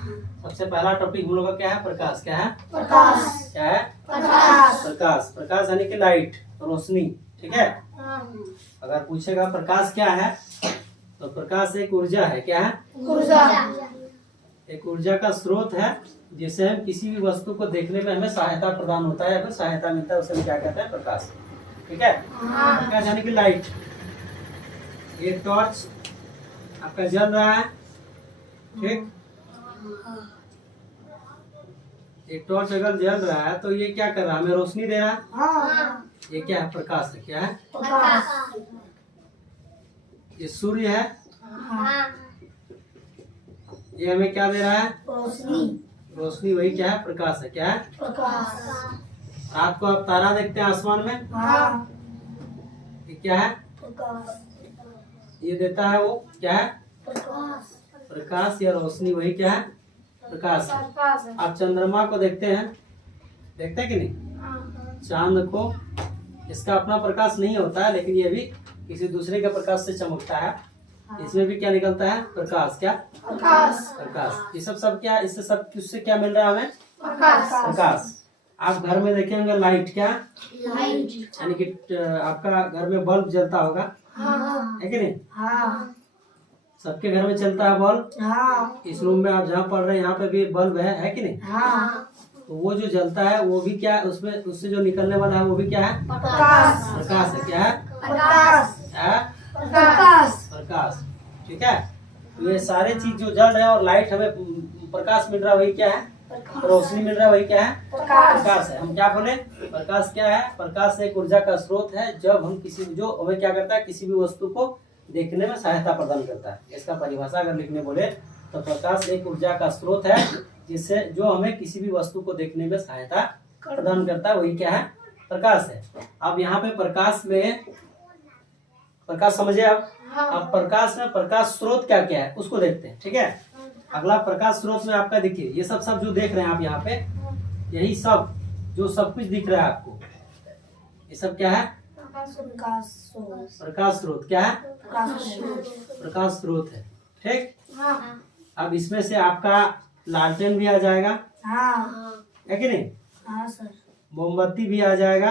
सबसे पहला टॉपिक हम लोग का क्या है? प्रकाश। क्या है? प्रकाश। क्या है? प्रकाश। प्रकाश। प्रकाश यानी कि लाइट, रोशनी। ठीक है। अगर पूछेगा प्रकाश क्या है, तो प्रकाश एक ऊर्जा है। क्या है? ऊर्जा। एक ऊर्जा का स्रोत है जिससे हम किसी भी वस्तु को देखने में हमें सहायता प्रदान होता है, अगर सहायता मिलता है उसे हम क्या कहते हैं? प्रकाश। ठीक है। प्रकाश यानी कि लाइट। एक टॉर्च आपका जल रहा है, ठीक। एक टॉर्च अगर जल रहा है तो ये क्या कर रहा है? हमें रोशनी दे रहा है। ये क्या है? प्रकाश है। क्या है? प्रकाश। ये सूर्य है, ये हमें क्या दे रहा है? रोशनी। रोशनी। वही क्या है? प्रकाश है। क्या है? प्रकाश। रात को आप तारा देखते हैं आसमान में, ये क्या है? प्रकाश। ये देता है वो क्या है? प्रकाश। प्रकाश या रोशनी। वही क्या है? प्रकाश है। प्रकाश। आप चंद्रमा को देखते हैं, देखते हैं कि नहीं? चांद को, इसका अपना प्रकाश नहीं होता है, लेकिन ये भी किसी दूसरे के प्रकाश से चमकता है। इसमें भी क्या निकलता है? प्रकाश। क्या? प्रकाश। प्रकाश। ये सब क्या, इससे सब उससे क्या मिल रहा है हमें? प्रकाश। प्रकाश। आप घर में देखेंगे लाइट। क्या? लाइट। यानी कि आपका घर में बल्ब जलता होगा, है कि नहीं? सबके घर में चलता है बल्ब। इस रूम में आप जहाँ पढ़ रहे हैं यहाँ पे भी बल्ब है कि नहीं? तो वो जो जलता है वो भी क्या है? उसमें उससे जो निकलने वाला है वो भी क्या है? प्रकाश। प्रकाश है। क्या है? प्रकाश। है? प्रकाश। प्रकाश। ठीक है। तो ये सारे चीज जो जल रहे हैं और लाइट हमें प्रकाश मिल रहा है, वही क्या है? रोशनी मिल रहा है, वही क्या है? प्रकाश है। हम क्या बोले? प्रकाश क्या है? प्रकाश एक ऊर्जा का स्रोत है जब हम जो हमें क्या करता है? किसी भी वस्तु को देखने में सहायता प्रदान करता है। इसका परिभाषा अगर लिखने बोले तो प्रकाश एक ऊर्जा का स्रोत है जिससे जो हमें किसी भी वस्तु को देखने में सहायता प्रदान करता है, वही क्या है? प्रकाश है। अब यहाँ पे प्रकाश में, प्रकाश समझे आप? अब प्रकाश में प्रकाश स्रोत क्या क्या है उसको देखते हैं। ठीक है। अगला प्रकाश स्रोत में आपका देखिए, ये सब जो देख रहे हैं आप यहाँ पे, यही सब जो सब कुछ दिख रहा है आपको, ये सब क्या है? प्रकाश स्रोत। क्या है? प्रकाश स्रोत है। ठीक। अब इसमें से आपका लालटेन भी आ जाएगा, है कि नहीं? मोमबत्ती भी आ जाएगा,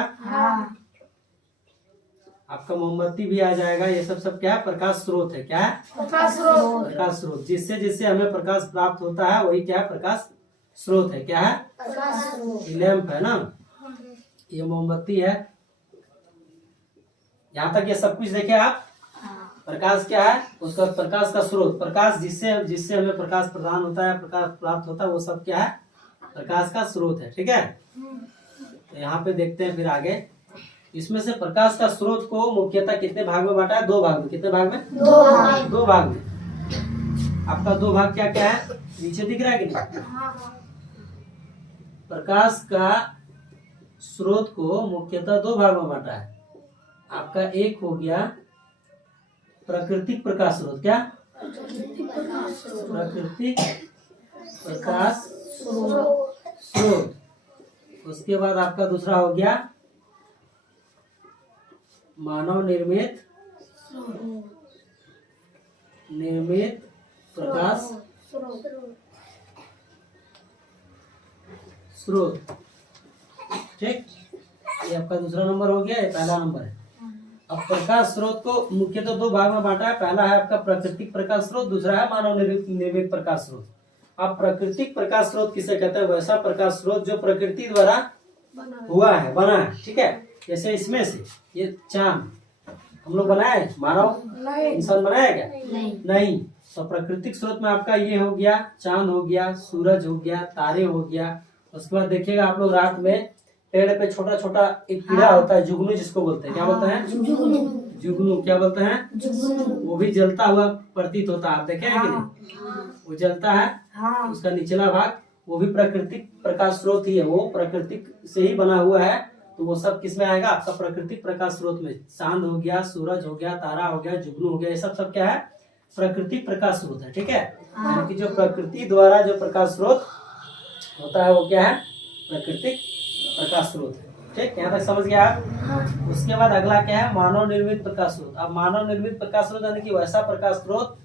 आपका मोमबत्ती भी आ जाएगा। ये सब क्या है? प्रकाश स्रोत है। क्या है? प्रकाश स्रोत। प्रकाश स्रोत। जिससे हमें प्रकाश प्राप्त होता है वही क्या है? प्रकाश स्रोत है। क्या है? प्रकाश स्रोत। ये लैंप है ना, ये मोमबत्ती है। यहाँ तक ये सब कुछ देखे आप। प्रकाश क्या है? उसका प्रकाश का स्रोत, प्रकाश जिससे हमें प्रकाश प्रदान होता है, प्रकाश प्राप्त होता है, वो सब क्या है? प्रकाश का स्रोत है। ठीक है। तो यहाँ पे देखते हैं फिर आगे। इसमें से प्रकाश का स्रोत को मुख्यतः कितने भाग में बांटा है? 2 भाग में। कितने भाग में? 2 भाग। 2 भाग में। आपका 2 भाग क्या क्या है? नीचे दिख रहा है कि नहीं? प्रकाश का स्रोत को मुख्यतः 2 भाग में बांटा है। आपका एक हो गया प्राकृतिक प्रकाश स्रोत। क्या? प्राकृतिक प्रकाश स्रोत। उसके बाद आपका दूसरा हो गया मानव निर्मित प्रकाश स्रोत। ठीक। ये आपका दूसरा नंबर हो गया, ये पहला नंबर है। अब प्रकाश स्रोत को मुख्यतः 2 भाग में बांटा है। पहला है आपका प्राकृतिक प्रकाश स्रोत, दूसरा है मानव निर्मित प्रकाश स्रोत। अब प्राकृतिक प्रकाश स्रोत किसे कहते हैं? वैसा प्रकाश स्रोत जो प्रकृति द्वारा हुआ है, बना है। ठीक है। जैसे इसमें से ये चांद हम लोग बनाए, मानव इंसान बनाया क्या? नहीं। तो प्राकृतिक स्रोत में आपका ये हो गया, चांद हो गया, सूरज हो गया, तारे हो गया। उसके बाद देखिएगा आप लोग रात में पेड़ पे छोटा छोटा एक कीड़ा होता है, जुगनू जिसको बोलते हैं। क्या बोलते हैं? जुगनू। क्या बोलते हैं? वो भी जलता हुआ प्रतीत होता है। आप देखे हैं कि नहीं? वो जलता है, उसका निचला भाग, वो भी प्राकृतिक प्रकाश स्रोत ही है। वो प्राकृतिक से ही बना हुआ है। तो वो सब किस में आएगा? आपका प्राकृतिक प्रकाश स्रोत में। चांद हो गया, सूरज हो गया, तारा हो गया, जुगनू हो गया, ये सब क्या है? प्राकृतिक प्रकाश स्रोत है। ठीक है। यानी कि जो प्रकृति द्वारा जो प्रकाश स्रोत होता है वो क्या है? प्राकृतिक प्रकाश स्रोत है। ठीक। यहाँ तक समझ गया आप? उसके बाद अगला क्या है? मानव निर्मित प्रकाश स्रोत। अब मानव निर्मित प्रकाश स्रोत यानी कि वैसा प्रकाश स्रोत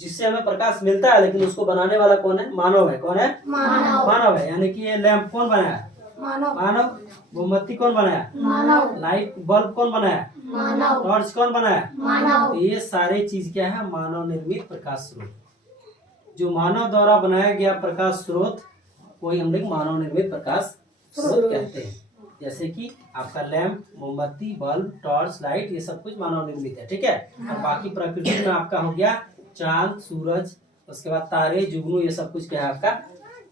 जिससे हमें प्रकाश मिलता है, लेकिन उसको बनाने वाला कौन है? मानव है। कौन है? मानव। मानव है। यानी कि ये लैंप कौन बनाया? मानव। मानव। मोमबत्ती कौन बनाया? मानव। लाइट बल्ब कौन बनाया? मानव। टॉर्च कौन बनाया? मानव। तो ये सारे चीज क्या है? मानव निर्मित प्रकाश स्रोत। जो मानव द्वारा बनाया गया प्रकाश स्रोत को हम लोग मानव निर्मित प्रकाश स्रोत कहते हैं। जैसे कि आपका लैंप, मोमबत्ती, बल्ब, टॉर्च, लाइट, ये सब कुछ मानव निर्मित है। ठीक है। और बाकी प्रकृति में आपका हो गया चांद, सूरज, उसके बाद तारे, जुगनू, ये सब कुछ क्या है? आपका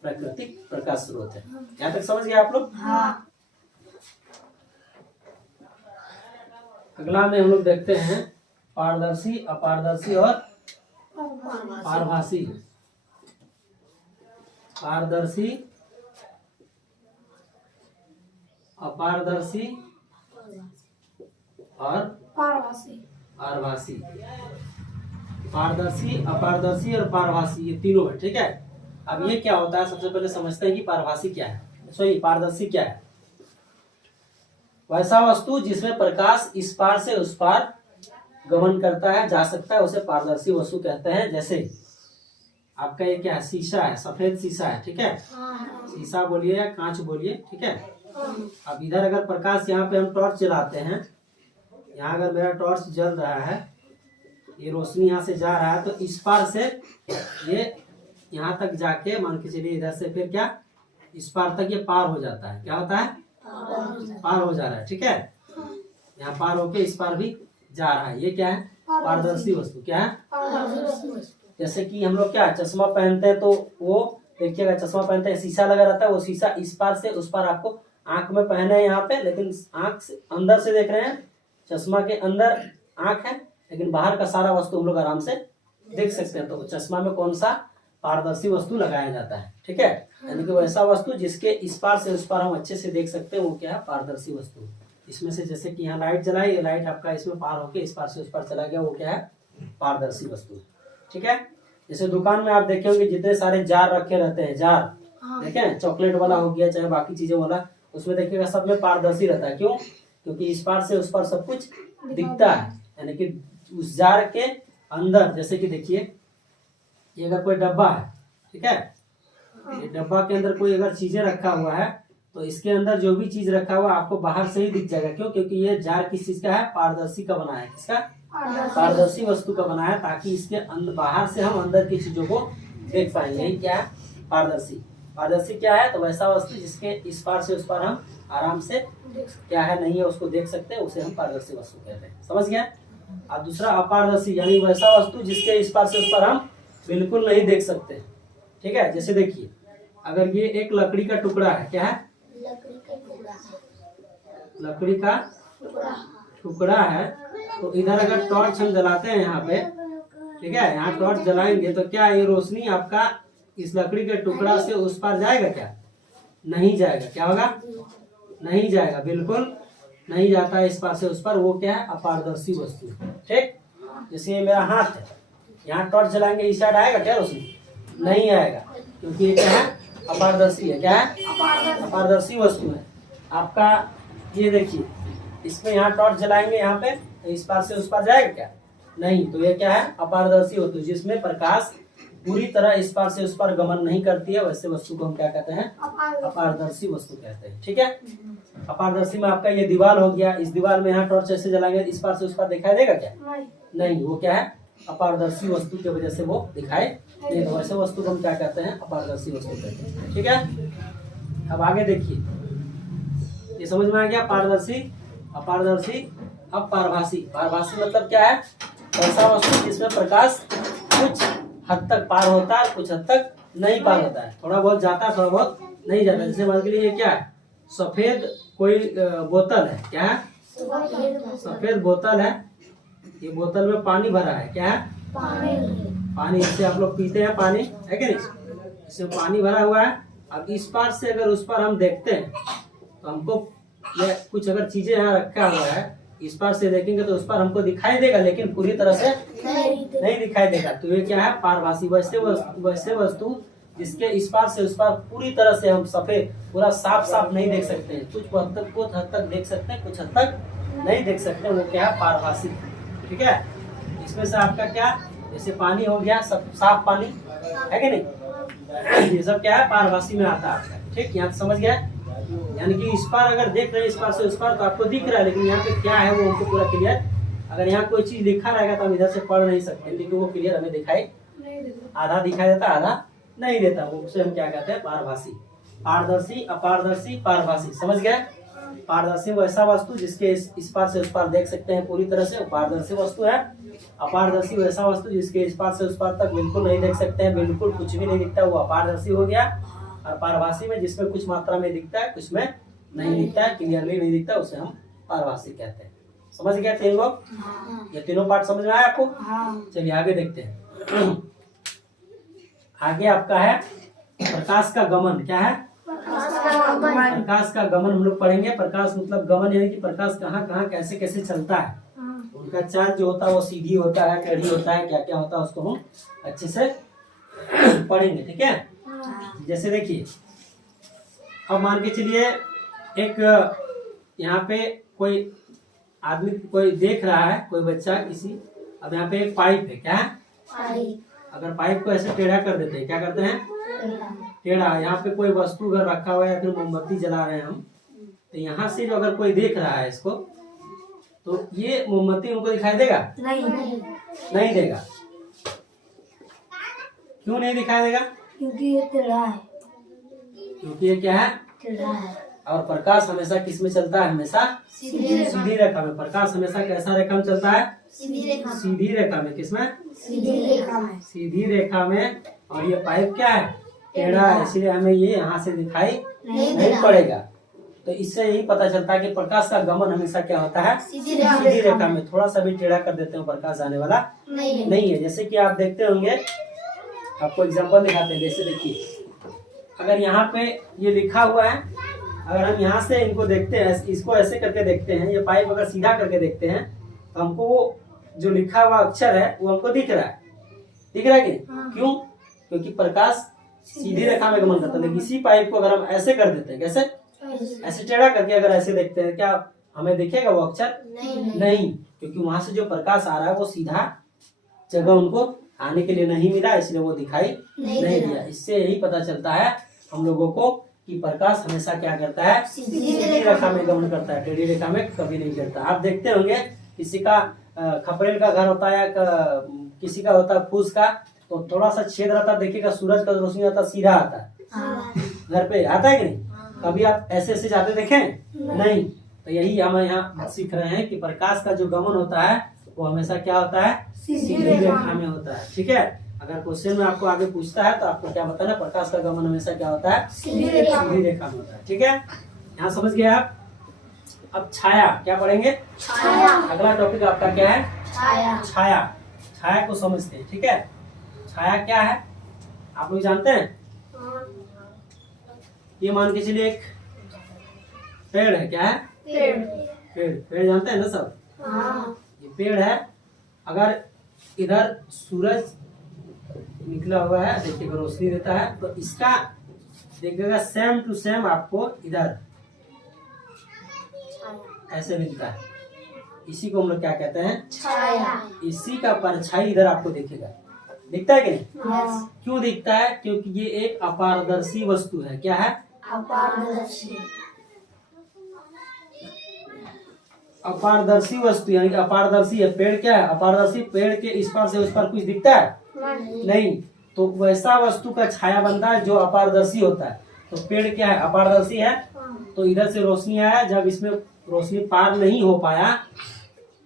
प्राकृतिक प्रकाश स्रोत है। यहाँ तक समझ गए आप लोग? हाँ। अगला में हम लोग देखते हैं पारदर्शी, अपारदर्शी और पारभासी। पारदर्शी, अपारदर्शी और पारभासी। पारभासी। पारदर्शी, अपारदर्शी और पारभासी, ये तीनों है। ठीक है। अब ये क्या होता है? सबसे पहले समझते हैं कि पारभासी क्या है। सॉरी, पारदर्शी क्या है? वैसा वस्तु जिसमें प्रकाश इस पार से उस पार गमन करता है, जा सकता है, उसे पारदर्शी वस्तु कहते हैं। जैसे आपका ये क्या है? शीशा है, सफेद शीशा है। ठीक है। शीशा बोलिए या कांच बोलिए। ठीक है। अब इधर अगर प्रकाश, यहाँ पे हम टॉर्च जलाते हैं, यहाँ अगर मेरा टॉर्च जल रहा है, ये रोशनी यहाँ से जा रहा है, तो इस पार से ये यहाँ तक जाके मान के चलिए इधर से फिर क्या इस पार तक ये पार हो जाता है। क्या होता है? पार हो जा रहा है। ठीक है। यहाँ पार होके इस पार भी जा रहा है। ये क्या है? पारदर्शी वस्तु। क्या है? जैसे कि हम लोग क्या चश्मा पहनते हैं, तो वो देखिएगा चश्मा पहनते हैं, शीशा लगा रहता है, वो शीशा इस पार से उस पार आपको आंख में पहने हैं यहाँ पे, लेकिन आंख से अंदर से देख रहे हैं, चश्मा के अंदर आंख है, लेकिन बाहर का सारा वस्तु हम लोग आराम से देख सकते हैं। तो चश्मा में कौन सा? पारदर्शी वस्तु लगाया जाता है। ठीक है। यानी कि वैसा वस्तु जिसके इस पार से उस पार हम अच्छे से देख सकते हैं, वो क्या है? पारदर्शी वस्तु। इसमें से जैसे कि यहाँ लाइट जलाई, ये लाइट आपका इसमें पार होके इस पार से उस पार चला गया, वो क्या है? पारदर्शी वस्तु। ठीक है। जैसे दुकान में आप देखे होंगे जितने सारे जार रखे रहते हैं, जार देखें, चॉकलेट वाला हो गया चाहे बाकी चीजों वाला, उसमें देखिएगा सब में पारदर्शी रहता है। क्यों? क्योंकि इस पार से उस पार सब कुछ दिखता है। यानी कि उस जार के अंदर, जैसे कि देखिए ये अगर कोई डब्बा है, ठीक है, ये डब्बा के अंदर कोई अगर चीजें रखा हुआ है, तो इसके अंदर जो भी चीज रखा हुआ है आपको बाहर से ही दिख जाएगा। क्यों? क्योंकि ये जार किस चीज का है? पारदर्शी का बना है। किसका? पारदर्शी वस्तु का बना है, ताकि इसके अंदर बाहर से हम अंदर की चीजों को देख पाएंगे। यही क्या है? पारदर्शी। पारदर्शी क्या है? तो वैसा वस्तु जिसके इस पार से उस पार हम आराम से क्या है नहीं है उसको देख सकते हैं, उसे हम पारदर्शी वस्तु कहते हैं। समझ गया? और दूसरा अपारदर्शी, यानी वैसा वस्तु जिसके इस पार से उस पार हम बिल्कुल नहीं देख सकते। ठीक है। जैसे देखिए अगर ये एक लकड़ी का टुकड़ा है, क्या है? लकड़ी का टुकड़ा है, तो इधर अगर टॉर्च हम जलाते हैं यहाँ पे, ठीक है, यहाँ टॉर्च जलाएंगे तो क्या ये रोशनी आपका इस लकड़ी के टुकड़ा से उस पार जाएगा? क्या नहीं जाएगा। क्या होगा? नहीं जाएगा, बिल्कुल नहीं जाता है इस पार से उस पार। वो क्या है? अपारदर्शी वस्तु। ठीक। जैसे ये मेरा हाथ है, यहाँ टॉर्च जलाएंगे, इस साइड आएगा क्या रोशनी? नहीं आएगा, क्योंकि ये क्या है? अपारदर्शी है। क्या है? अपारदर्शी वस्तु है। आपका ये देखिए इसमें यहाँ टॉर्च जलाएंगे यहाँ पे, तो इस पार से उस पार जाएगा क्या? नहीं। तो ये क्या है? अपारदर्शी वस्तु, जिसमें प्रकाश पूरी तरह इस पार से उस पार गमन नहीं करती है, वैसे वस्तु को हम क्या कहते हैं? अपारदर्शी वस्तु कहते हैं। ठीक है। अपारदर्शी में आपका ये दीवार हो गया, इस दीवार में यहाँ टॉर्च ऐसे जलाएंगे, इस पार से उस पार दिखाई देगा क्या? नहीं। वो क्या है? अपारदर्शी वस्तु की वजह से वो दिखाई नहीं, तो वैसे वस्तु को हम क्या कहते हैं? अपारदर्शी वस्तु कहते हैं। ठीक है। अब आगे देखिए, ये समझ में आ गया? पारदर्शी, अपारदर्शी, अब पारभासी। पारभासी मतलब क्या है? ऐसा वस्तु जिसमें प्रकाश कुछ हद तक पार होता है, कुछ हद तक नहीं पार होता है, थोड़ा बहुत जाता है, थोड़ा बहुत नहीं जाता। जैसे मान के लिए ये क्या है? सफेद कोई बोतल है। क्या है? सफेद बोतल है, ये बोतल में पानी भरा है। क्या है? पानी। इससे आप लोग पीते हैं पानी, है कि नहीं? इसमें पानी भरा हुआ है। अब इस पार से अगर उस पार हम देखते हैं, तो हमको ये कुछ अगर चीजें यहाँ रखा हुआ है, इस पार से देखेंगे तो उस पार हमको दिखाई देगा, लेकिन पूरी तरह से नहीं दिखाई देगा। तो ये क्या है? पारभासी। वैसे वस्तु जिसके इस पार से उस पार पूरी तरह से हम सफेद पूरा साफ साफ नहीं देख सकते हैं, कुछ हद तक देख सकते हैं, कुछ हद तक नहीं देख सकते, वो क्या है? पारभासी। ठीक है। इसमें से आपका क्या जैसे पानी हो गया सब साफ पानी है कि नहीं, ये सब क्या है पारभासी में आता है आपका। ठीक, यहाँ समझ गया। यानी कि इस पार अगर देख रहे हैं इस पार से उस पार तो आपको दिख रहा है, लेकिन यहाँ पे क्या है वो हमको पूरा क्लियर, अगर यहाँ कोई चीज लिखा रहेगा तो हम इधर से पढ़ नहीं सकते, क्योंकि वो क्लियर हमें दिखाई आधा दिखाई देता आधा नहीं देता, वो उसे हम क्या कहते हैं पारभासी। पारदर्शी, अपारदर्शी, पारभासी, समझ गए। पारदर्शी वैसा वस्तु जिसके इस पार से उस पार देख सकते हैं पूरी तरह से, वो पारदर्शी वस्तु है। अपारदर्शी वैसा वस्तु जिसके इस पार से उस पार तक बिल्कुल नहीं देख सकते हैं, बिल्कुल कुछ भी नहीं दिखता, वो अपारदर्शी हो गया। और पारभासी में जिसमें कुछ मात्रा में दिखता है कुछ में नहीं दिखता है, क्लियरली नहीं दिखता, उसे हम पारभासी कहते हैं। समझ गए तीन लोग, ये तीनों पार्ट समझ में आया आपको। चलिए आगे देखते हैं। आगे आपका है प्रकाश का गमन। क्या है? प्रकाश का गमन हम लोग पढ़ेंगे। प्रकाश मतलब गमन यानी कि प्रकाश कहाँ कहाँ कैसे कैसे चलता है, उनका चाल जो होता है वो सीधी होता है, टेढ़ी होता है, क्या क्या होता है उसको हम अच्छे से पढ़ेंगे। ठीक है, जैसे देखिए अब मान के चलिए एक यहाँ पे कोई आदमी कोई देख रहा है, कोई बच्चा किसी, अब यहाँ पे एक पाइप है। क्या है? अगर पाइप को ऐसे टेढ़ा कर देते हैं, क्या करते हैं टेढ़ा, यहाँ पे कोई वस्तु अगर रखा हुआ है या फिर मोमबत्ती जला रहे हैं हम, तो यहाँ से जो अगर कोई देख रहा है इसको, तो ये मोमबत्ती उनको दिखाई देगा? नहीं देगा। क्यों नहीं दिखाई देगा? क्योंकि ये टेढ़ा है। क्योंकि ये क्या है? टेढ़ा है। और प्रकाश हमेशा किस में चलता है? हमेशा सीधी रेखा में। प्रकाश हमेशा कैसा रेखा में चलता है? सीधी रेखा में। किसमें? सीधी रेखा में। और ये पाइप क्या है? टेढ़ा है, इसलिए हमें ये यहाँ से दिखाई नहीं पड़ेगा। तो इससे यही पता चलता है कि प्रकाश का गमन हमेशा क्या होता है? सीधी रेखा में। थोड़ा सा भी टेढ़ा कर देते हैं प्रकाश जाने वाला नहीं है। जैसे कि आप देखते होंगे, आपको एग्जांपल दिखाते हैं। जैसे देखिए अगर यहाँ पे ये लिखा हुआ है, अगर हम यहाँ से इनको देखते हैं, इसको ऐसे करके देखते हैं, ये पाइप अगर सीधा करके देखते हैं तो हमको वो जो लिखा हुआ अक्षर है वो हमको दिख रहा है। दिख रहा है कि क्यों? क्योंकि प्रकाश सीधी रेखा में गमन करता है। लेकिन इसी पाइप को अगर हम ऐसे कर देते हैं, कैसे? ऐसे टेढ़ा करके अगर ऐसे देखते हैं, क्या हमें दिखेगा वो अक्षर? नहीं, क्योंकि वहां से जो प्रकाश आ रहा है वो सीधा जगह उनको आने के लिए नहीं मिला, इसलिए वो दिखाई नहीं दिया। इससे यही पता चलता है हम लोगों को कि प्रकाश हमेशा क्या करता है? सीधी रेखा में गमन करता है, टेढ़ी रेखा में कभी नहीं करता। आप देखते होंगे किसी का खपरेल का घर होता है या किसी का होता है फूस का, तो थोड़ा सा छेद रहता है, देखिएगा सूरज का रोशनी आता सीधा आता है घर पे, आता है कि नहीं? कभी आप ऐसे ऐसे जाते देखें? नहीं। तो यही हम यहाँ सीख रहे हैं कि प्रकाश का जो गमन होता है वो हमेशा क्या होता है? सीधी रेखा में होता है। ठीक है, अगर क्वेश्चन में आपको आगे पूछता है तो आपको क्या बताना, प्रकाश का गमन हमेशा क्या होता है? सीधी रेखा में होता है। ठीक है, यहाँ समझ गए आप। अब छाया क्या पढ़ेंगे? अगला टॉपिक आपका क्या है? छाया। छाया को समझते हैं। ठीक है, छाया क्या है आप लोग जानते हैं? ये मान के चलिए एक पेड़ है। क्या है? पेड़ जानते हैं ना सब? ये पेड़ है। अगर इधर सूरज निकला हुआ है, देखिएगा रोशनी देता है, तो इसका देखिएगा सेम टू सेम आपको इधर ऐसे मिलता है। इसी को हम लोग क्या कहते हैं? छाया। इसी का परछाई इधर आपको दिखेगा। दिखता है कि नहीं? क्यों दिखता है? क्योंकि ये एक अपारदर्शी वस्तु है। क्या है? अपारदर्शी वस्तु, यानी कि अपारदर्शी है। पेड़ क्या है? अपारदर्शी। पेड़ के इस पार से उस पार कुछ दिखता है? नहीं। तो वैसा वस्तु का छाया बनता है जो अपारदर्शी होता है। तो पेड़ क्या है? अपारदर्शी है। तो इधर से रोशनी आया, जब इसमें रोशनी पार नहीं हो पाया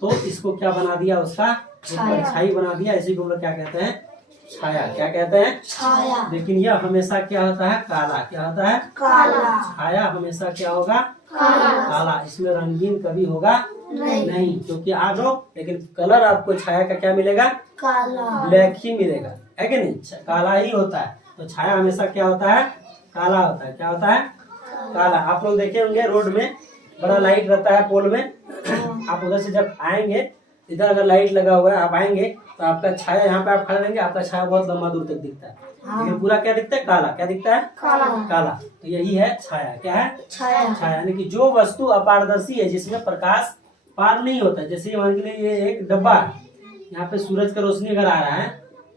तो इसको क्या बना दिया? उसका परछाई बना दिया। इसी को हम लोग क्या कहते हैं? छाया। क्या कहते हैं? छाया। लेकिन यह हमेशा क्या होता है? काला। क्या होता है? काला। छाया हमेशा क्या होगा? काला। इसमें रंगीन कभी होगा नहीं, क्योंकि आ जाओ, लेकिन कलर आपको छाया का क्या मिलेगा? काला, ब्लैक ही मिलेगा, है कि नहीं? काला ही होता है। तो छाया हमेशा क्या होता है? काला होता है। क्या होता है? काला। आप लोग देखे होंगे रोड में बड़ा लाइट रहता है पोल में, आप उधर से जब आएंगे, इधर अगर लाइट लगा हुआ है, आप आएंगे तो आपका छाया यहाँ पे आप खड़े रहेंगे, आपका छाया बहुत लंबा दूर तक दिखता है, लेकिन पूरा क्या दिखता है? काला। क्या दिखता है? काला। तो यही है छाया। क्या है? छाया। यानी कि जो वस्तु अपारदर्शी है, जिसमें प्रकाश पार नहीं होता। जैसे मान के लिए ये एक डब्बा है, यहाँ पे सूरज का रोशनी अगर आ रहा है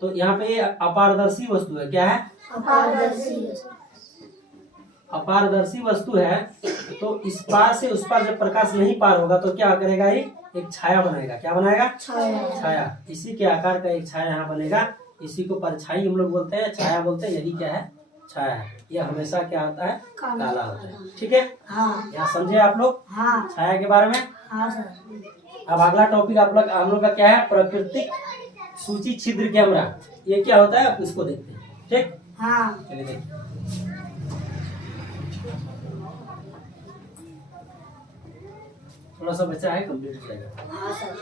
तो यहाँ पे ये अपारदर्शी वस्तु है। क्या है? अपारदर्शी। अपारदर्शी वस्तु है, तो इस पार से उस पार जब प्रकाश नहीं पार होगा तो क्या करेगा? ये एक छाया बनाएगा। क्या बनाएगा? छाया। छाया। इसी के आकार का एक छाया यहाँ बनेगा। इसी को परछाई हम लोग बोलते हैं, छाया बोलते हैं। यही क्या है? छाया है। यह हमेशा क्या होता है? काला होता है। ठीक है, हाँ यहाँ समझे आप लोग हाँ छाया के बारे में। हाँ सर। अब अगला टॉपिक आप लोग हम लोग का क्या है? प्राकृतिक सूची छिद्र कैमरा। ये क्या होता है? आप इसको देखते हैं। ठीक, हाँ चलिए देखिए। थोड़ा सा बचा है, कंप्लीट हो जाएगा। हाँ सर।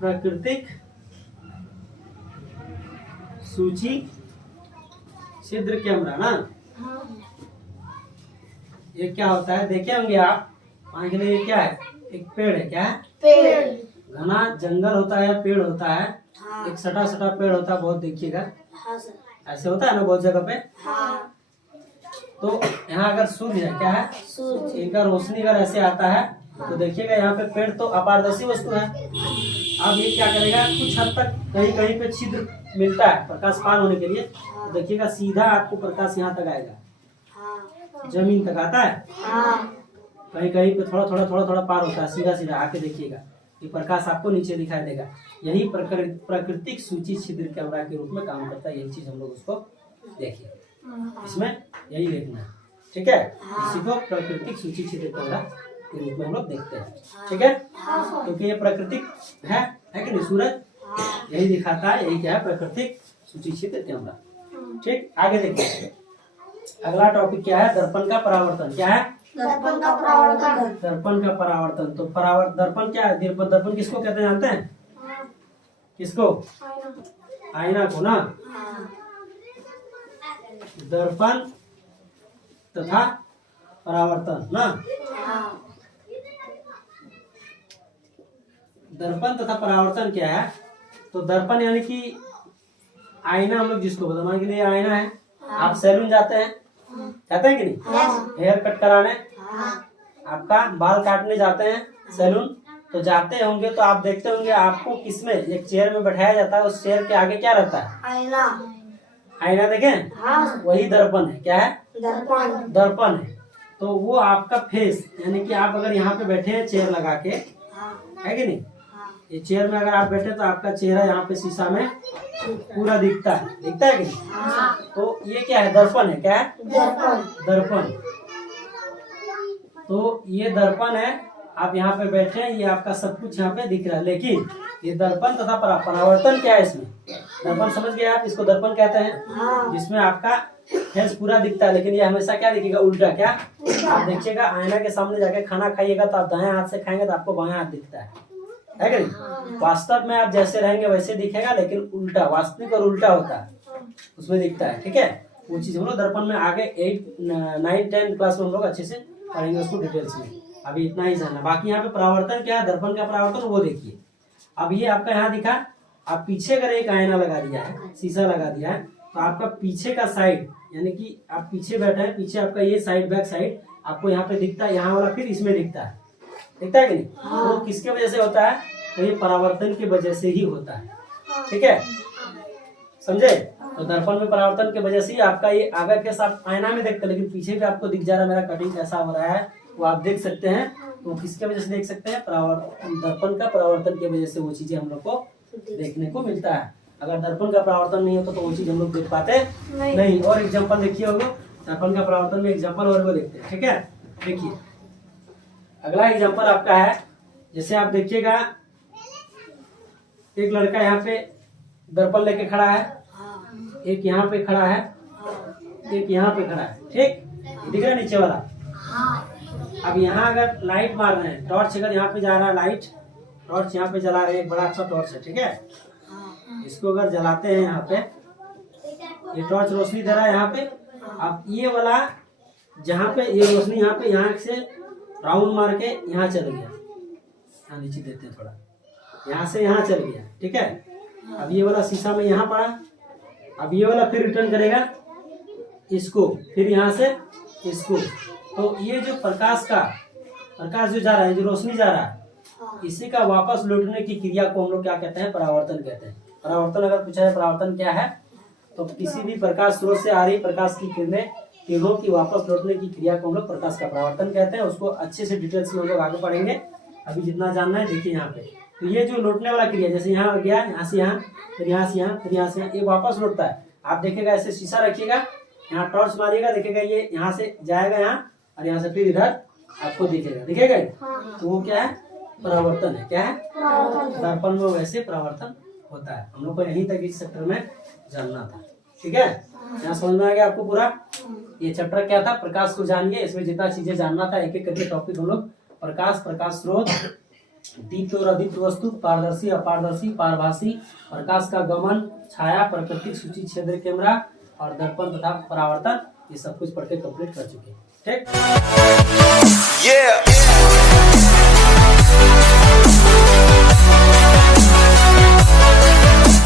प्राकृतिक सूची छिद्र कैमरा ना, ये क्या होता है? देखे होंगे आप। मान के लिए ये क्या है? एक पेड़ है। क्या है? पेड़। घना जंगल होता है, पेड़ होता है, हाँ एक सटा सटा पेड़ होता है, बहुत देखिएगा हाँ सर। ऐसे होता है ना बहुत जगह पे। हाँ तो यहाँ अगर सूर्य है, क्या है? सूर्य। इनका रोशनी अगर ऐसे आता है तो देखिएगा यहाँ पे पेड़ तो अपारदर्शी वस्तु है। अब ये क्या करेगा? कुछ हद तक कहीं कहीं पे छिद्र मिलता है प्रकाश पार होने के लिए। तो देखिएगा सीधा आपको प्रकाश यहाँ तक आएगा, हाँ जमीन तक आता है। हाँ कहीं कहीं पे थोड़ा थोड़ा पार होता है, सीधा सीधा आके देखिएगा ये प्रकाश आपको नीचे दिखाई देगा। यही प्राकृतिक सूची छिद्र कैमरा के रूप में काम करता है। यही चीज हम लोग उसको देखिए, इसमें यही देखना है। ठीक है, इसी को प्राकृतिक सूची छिद्र कैमरा के रूप में हम लोग देखते हैं। ठीक है, क्योंकि ये प्राकृतिक है कि नहीं? सूरज यही दिखाता है। यही क्या है? प्राकृतिक सूची छिद्र कैमरा। ठीक, आगे देखिए। अगला टॉपिक क्या है? दर्पण का परावर्तन। क्या है? दर्पण का परावर्तन। दर्पण का परावर्तन। तो दर्पण क्या है? दर्पण किसको कहते हैं जानते हैं? किसको? आईना को ना। दर्पण तथा परावर्तन ना। दर्पण तथा परावर्तन क्या है? तो दर्पण यानी कि आईना हम लोग जिसको बोलते हैं। मान के लिए आईना है, आप सैलून जाते हैं, जाते हैं कि नहीं? हेयर कट कराने, आपका बाल काटने जाते हैं सैलून, तो जाते होंगे तो आप देखते होंगे आपको किसमें एक चेयर में बैठाया जाता है। उस चेयर के आगे क्या रहता है? आईना। आईना देखें, हाँ वही दर्पण है। क्या है? दर्पण। दर्पण है। तो वो आपका फेस, यानी कि आप अगर यहाँ पे बैठे हैं चेयर लगा के, है कि नहीं? ये चेयर में अगर आप बैठे तो आपका चेहरा यहाँ पे शीशा में पूरा दिखता है। दिखता है कि नहीं? तो ये क्या है? दर्पण है। क्या है? दर्पण। दर्पण। तो ये दर्पण है। आप यहाँ पे बैठे हैं, ये आपका सब कुछ यहाँ पे दिख रहा है। लेकिन ये दर्पण तथा परावर्तन क्या है इसमें? दर्पण समझ गए आप? इसको दर्पण कहते हैं, जिसमें आपका फेस पूरा दिखता है, लेकिन ये हमेशा क्या दिखेगा? उल्टा। क्या? आप देखिएगा आईना के सामने जाके खाना खाइएगा तो आप दाएं हाथ से खाएंगे तो आपको बाएं हाथ दिखता है कि नहीं? वास्तव में आप जैसे रहेंगे वैसे दिखेगा, लेकिन उल्टा, वास्तविक और उल्टा होता है, उसमें दिखता है। ठीक है, वो चीज हम लोग दर्पण में आगे 8, 9, 10 क्लास में हम लोग अच्छे से पढ़ेंगे उसको डिटेल्स में। अभी इतना ही जानना। बाकी यहाँ पे परावर्तन क्या है? दर्पण का परावर्तन वो देखिए। अब ये आपका यहाँ दिखा, आप पीछे अगर एक आईना लगा दिया है, शीशा लगा दिया है, तो आपका पीछे का साइड, यानी कि आप पीछे बैठे हैं, पीछे आपका ये साइड, बैक साइड आपको यहाँ पे दिखता है, यहाँ वाला फिर इसमें दिखता है। दिखता है कि नहीं? तो किसके वजह से होता है? तो ये परावर्तन की वजह से ही होता है। ठीक है, समझे? तो दर्पण में परावर्तन की वजह से ही आपका ये आगे फेस आप आईना में देखते हैं, लेकिन पीछे भी आपको दिख जा रहा है मेरा कटिंग कैसा हो रहा है, वो आप देख सकते हैं। तो किसके वजह से देख सकते हैं? दर्पण का परावर्तन की वजह से वो चीजें हम लोग को देखने को मिलता है। अगर दर्पण का परावर्तन नहीं होता तो वो चीज हम लोग देख पाते नहीं। और एग्जाम्पल देखिए होगा दर्पण का परावर्तन में, एग्जाम्पल और वो देखते हैं। ठीक है, देखिए अगला एग्जाम्पल आपका है, जैसे आप देखिएगा एक लड़का यहाँ पे दर्पण लेके खड़ा है, एक यहाँ पे खड़ा है, एक यहाँ पे खड़ा है। ठीक, दिख रहा है नीचे वाला? अब यहाँ अगर लाइट मार रहे हैं, टॉर्च अगर यहाँ पे जा रहा है, लाइट टॉर्च यहाँ पे जला रहे हैं, एक बड़ा अच्छा टॉर्च है। ठीक है, इसको अगर जलाते हैं यहाँ पे, ये टॉर्च रोशनी दे रहा है यहाँ पे। अब ये वाला जहाँ पे ये रोशनी यहाँ पे, यहाँ से राउंड मार के यहाँ चल गया, यहाँ नीचे देते हैं थोड़ा, यहाँ से यहाँ चल गया। ठीक है, अब ये वाला शीशा में यहाँ पड़ा, अब ये वाला फिर रिटर्न करेगा इसको, फिर यहाँ से इसको। तो ये जो प्रकाश का प्रकाश जो जा रहा है, जो रोशनी जा रहा है, हाँ इसी का वापस लौटने की क्रिया को हम लोग क्या कहते हैं? परावर्तन कहते हैं। परावर्तन अगर पूछा है परावर्तन क्या है, तो किसी भी प्रकाश स्रोत से आ रही प्रकाश की किरणों की वापस लौटने की क्रिया को हम लोग प्रकाश का परावर्तन कहते हैं। उसको अच्छे से डिटेल्स में हम लोग आगे पढ़ेंगे। अभी जितना जानना है देखिए यहाँ पे, तो ये जो लौटने वाला क्रिया, जैसे यहाँ गया, यहाँ से यहाँ, फिर यहाँ से यहाँ, फिर यहाँ से ये वापस लौटता है। आप देखेगा ऐसे शीशा रखिएगा, यहाँ टॉर्च मारिएगा, देखेगा ये यहाँ से जाएगा यहाँ, और यहाँ से फिर इधर आपको दिखेगा तो वो क्या है? परावर्तन है। क्या है? दर्पण में वैसे परावर्तन होता है। हम लोग को यहीं तक इस चैप्टर में जानना था। ठीक है, यहाँ समझ में आ गया आपको पूरा? ये चैप्टर क्या था? प्रकाश को जानिए। इसमें जितना चीजें जानना था, एक एक करके टॉपिक हम लोग प्रकाश, प्रकाश स्रोत, दीप्त और अदीप्त वस्तु, पारदर्शी, अपारदर्शी, पारभासी, प्रकाश का गमन, छाया, प्राकृतिक सूची क्षेत्र कैमरा और दर्पण तथा परावर्तन, ये सब कुछ पढ़ के कंप्लीट कर चुके हैं। ठीक।